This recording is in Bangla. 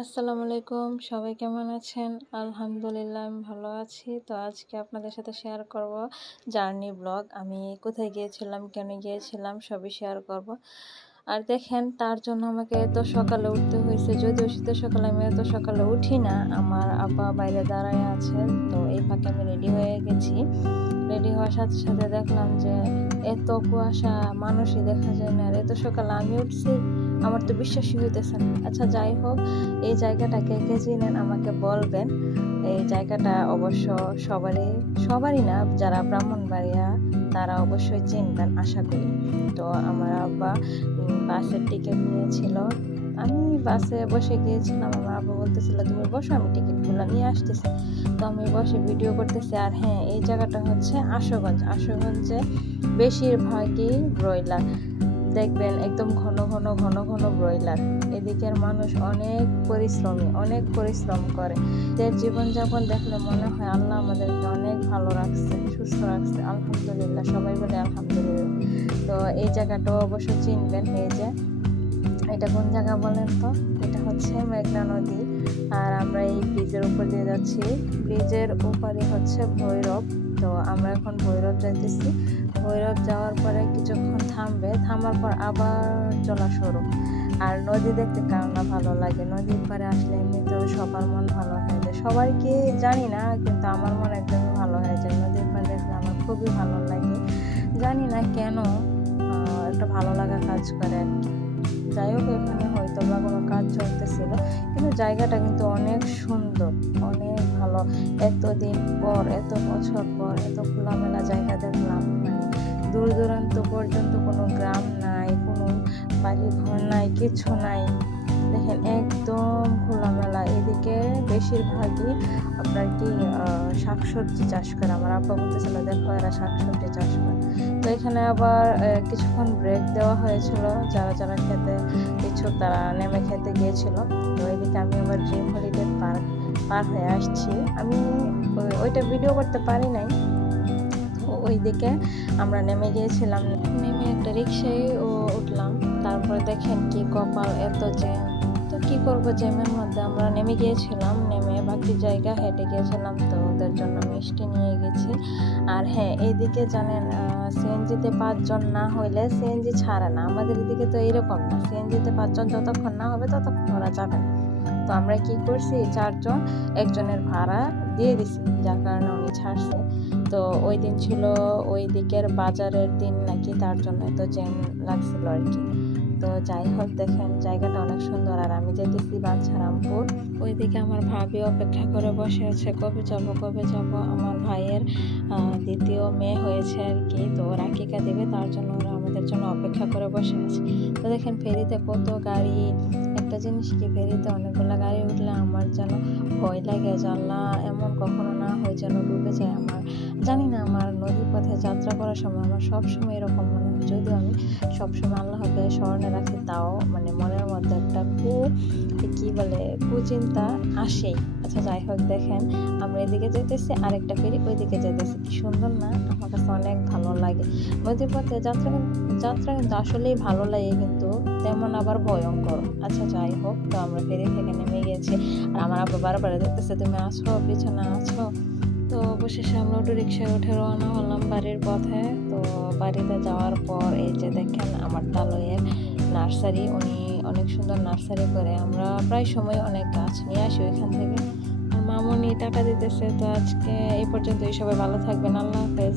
আসসালামু আলাইকুম, সবাই কেমন আছেন? আলহামদুলিল্লাহ, আমি ভালো আছি। তো আজকে আপনাদের সাথে শেয়ার করব জার্নি ব্লগ আমি কোথায় গিয়েছিলাম, কেন গিয়েছিলাম, সবই শেয়ার করব। আর দেখেন, তার জন্য আমাকে এত সকালে উঠতে হয়েছে, যদিও শীতের সকালে আমি এত সকালে উঠি না, আমার আব্বা বাইরে দাঁড়ায় আছে তো এই ফাঁকে আমি রেডি হয়ে গেছি। রেডি হওয়ার সাথে সাথে দেখলাম যে এত কুয়াশা, মানুষই দেখা যায় না। আর এত সকালে আমি উঠছি, আমার তো বিশ্বাসই হইতেছে না। আচ্ছা যাই হোক, এই জায়গাটা কে কে চিনেন আমাকে বলবেন। এই জায়গাটা অবশ্য সবারই সবারই না, যারা ব্রাহ্মণবাড়িয়া, তারা অবশ্যই চিনবেন, আশা করি। তো আমার আব্বা বাসের টিকিট নিয়েছিল। আমি বাসে বসে গিয়েছিলাম, আমার আব্বা বলতেছিল, তুমি বসো, আমি টিকিটগুলো নিয়ে আসতেছি। তো আমি বসে ভিডিও করতেছি, আর হ্যাঁ এই জায়গাটা হচ্ছে আশুগঞ্জ। আশুগঞ্জে বেশিরভাগই ব্রয়লার। দেখবেন একদম ঘন ঘন ঘন ঘন ব্রয়লার। এদিকের মানুষ অনেক পরিশ্রমী, অনেক পরিশ্রম করে। এদের জীবনযাপন দেখলে মনে হয় আল্লাহ আমাদেরকে অনেক ভালো রাখছে, সুস্থ রাখছে। আলহামদুলিল্লাহ, সবাই বলে আলহামদুলিল্লাহ। তো এই জায়গাটাও অবশ্য চিনবেন এই যে, এটা কোন জায়গা বলেন তো? এটা হচ্ছে মেঘনা নদী। আর আমরা এই ব্রিজের উপর দিয়ে যাচ্ছি। ব্রিজের উপরে হচ্ছে ভৈরব। তো আমরা এখন ভৈরব যাইতেছি। ভৈরব যাওয়ার পরে কিছুক্ষণ থামবে। থামার পর আবার চলা শুরু। আর নদী দেখতে কার না ভালো লাগে। নদীর পারে আসলে এমনিতেও সবার মন ভালো হয়ে যায় সবার কি জানি না, কিন্তু আমার মন একদমই ভালো হয়ে যায় নদীর পারে দেখলে আমার খুবই ভালো লাগে। জানি না কেন একটা ভালো লাগা কাজ করে আর কি। যাই হোক, এখানে হয়তো বা কোনো কাজ চলতেছিল, কিন্তু জায়গাটা কিন্তু অনেক সুন্দর, অনেক ভালো। এতদিন পর, এত বছর পর, এত খোলামেলা জায়গা দেখলাম মানে দূর দূরান্ত পর্যন্ত কোনো গ্রাম নাই, কোনো বাড়ি ঘর নাই, কিছু নাই। দেখেন, একদম খোলামেলা। এদিকে বেশিরভাগই আপনার কি শাকসবজি চাষ করে, আমার আব্বা বলতেছিল, দেখো এরা শাকসবজি চাষ করে। তো এখানে আবার কিছুক্ষণ ব্রেক দেওয়া হয়েছিল, যারা যারা খেতে ইচ্ছুক তারা নেমে খেতে গিয়েছিল। তো এদিকে আমি আবার ড্রিম হলিডে পার্ক পার হয়ে আসছি। আমি ওইটা ভিডিও করতে পারি নাই। ওই দিকে আমরা নেমে গিয়েছিলাম। নেমে একটা রিক্সায় উঠলাম। তারপরে দেখেন কি কপাল এত জ্যাম। কি করব? জ্যামের মধ্যে আমরা নেমে গিয়েছিলাম, নেমে বাকি জায়গা হেঁটে গিয়েছিলাম তো ওদের জন্য মিষ্টি নিয়ে গেছি। আর হ্যাঁ এইদিকে জানেন সিএনজিতে পাঁচজন না হইলে সিএনজি ছাড়ে না। আমাদের এদিকে তো এইরকম না। সিএনজিতে পাঁচজন যতক্ষণ না হবে ততক্ষণ ওরা যাবে না। তো আমরা কি করছি, চারজন, একজনের ভাড়া দিয়ে দিছি, যার কারণে উনি ছাড়ছে। তো ওই দিন ছিল ওই দিকের বাজারের দিন নাকি, তার জন্য তো জ্যাম লাগছিল আর কি। তো যাই হোক, দেখেন জায়গাটা অনেক সুন্দর। আর আমি যেতেছি বাঞ্ছারামপুর। ওইদিকে আমার ভাবি অপেক্ষা করে বসে আছে, কবে যাব কবে যাব? আমার ভাইয়ের দ্বিতীয় মেয়ে হয়েছে আর কি, তো রাকিকা দেবে, তার জন্য ওরা আমাদের জন্য অপেক্ষা করে বসে আছে। তো দেখেন ফেরিতে কত গাড়ি, একটা জিনিস কি, ফেরিতে অনেকগুলো গাড়ি উঠলে আমার যেন ভয় লাগে জানলা এমন কখনো না হয় যেন ডুবে যায় আমার। জানি না আমার নদী পথে যাত্রা করার সময় আমার সব সময় এরকম মনে হয়। যদিও আমি সবসময় আল্লাহকে স্মরণে রাখি, তাও মানে মনের মধ্যে একটা কু, কি বলে, কুচিন্তা আসেই। আচ্ছা যাই হোক, দেখেন, আমরা এদিকে যেতেছি আরেকটা ফেরি ওইদিকে যেতেছি কি সুন্দর না? আমার কাছে অনেক ভালো লাগে। নদীর পথে যাত্রা যাত্রা কিন্তু আসলেই ভালো লাগে, কিন্তু তেমন আবার ভয়ঙ্কর। আচ্ছা যাই হোক, তো আমরা ফেরি থেকে নেমে গেছি। আর আমার আবার বারবার দেখতেছে তুমি আসো, পিছনে আসো। তো অবশেষে আমরা অটো রিক্সায় উঠে রওনা হলাম বাড়ির পথে। তো বাড়িতে যাওয়ার পর এই যে দেখেন আমার তালয়ের নার্সারি, উনি অনেক সুন্দর নার্সারি করে। আমরা প্রায় সময় অনেক গাছ নিয়ে আসি ওইখান থেকে। মামুনি টাকা দিতেছে। তো আজকে এই পর্যন্ত এই সবাই ভালো থাকবেন। আল্লাহ হাফেজ।